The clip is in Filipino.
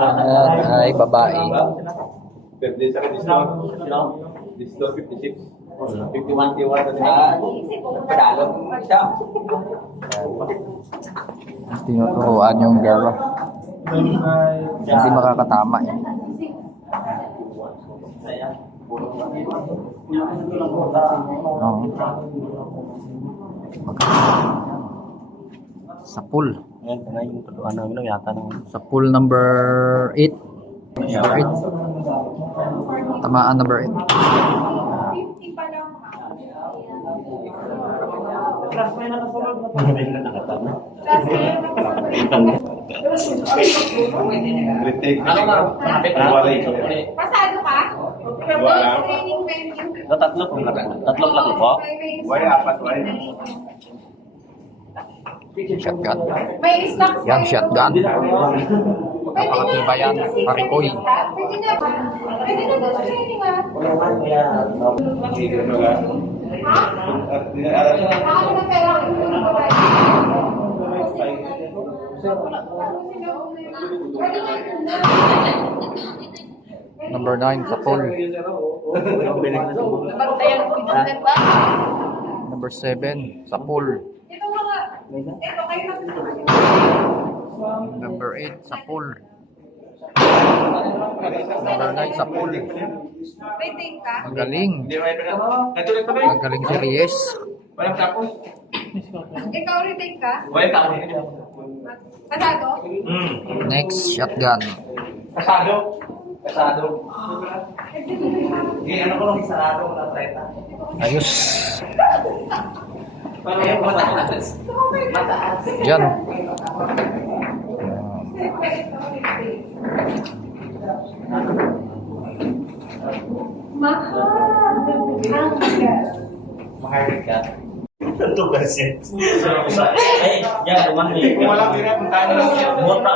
Ayan ay babae. Birthday sa Disto 56. 51 tiwa na nila. Padalog siya. Tinuturuan yung girl. Hindi makakatama eh. Oo. Sa pool. Ayan, tanga yung tutuan namin lang yata ng Sa pool number 8. Number 8. Tamaan number 8. 50 pa lang. nakatama. Retake. Pasado ka? Wala. Training venue. Tatlong klase po. Why apat why? Shotgun. May stock Yang shotgun. Pwede Napakatiba yan. Marikoy. Pwede na. Pwede na doon sa training ah. Ha? Baka na pera ko yung babae. Pwede na. Number 9 sa pool. Bantayan ko yung ba? Number 7 sa pool. Ito mga, ito kayo Number 8 sa pool. Number 9 sa pool. Rating ka? Magaling. Katulad pa rin. Magaling si Reyes. Walang tapos. Ikaw rating ka? Walang tapos. Pasado? Next, shotgun. Kasado. Kasado. Eh, ano ko lang isarado na 30. Ayos. Para yung mataas. Diyan. Mahal. Mahal ka. Ito kasi. Ay, yan, lumaki. Kung walang pira, punta na lang siya. Buta.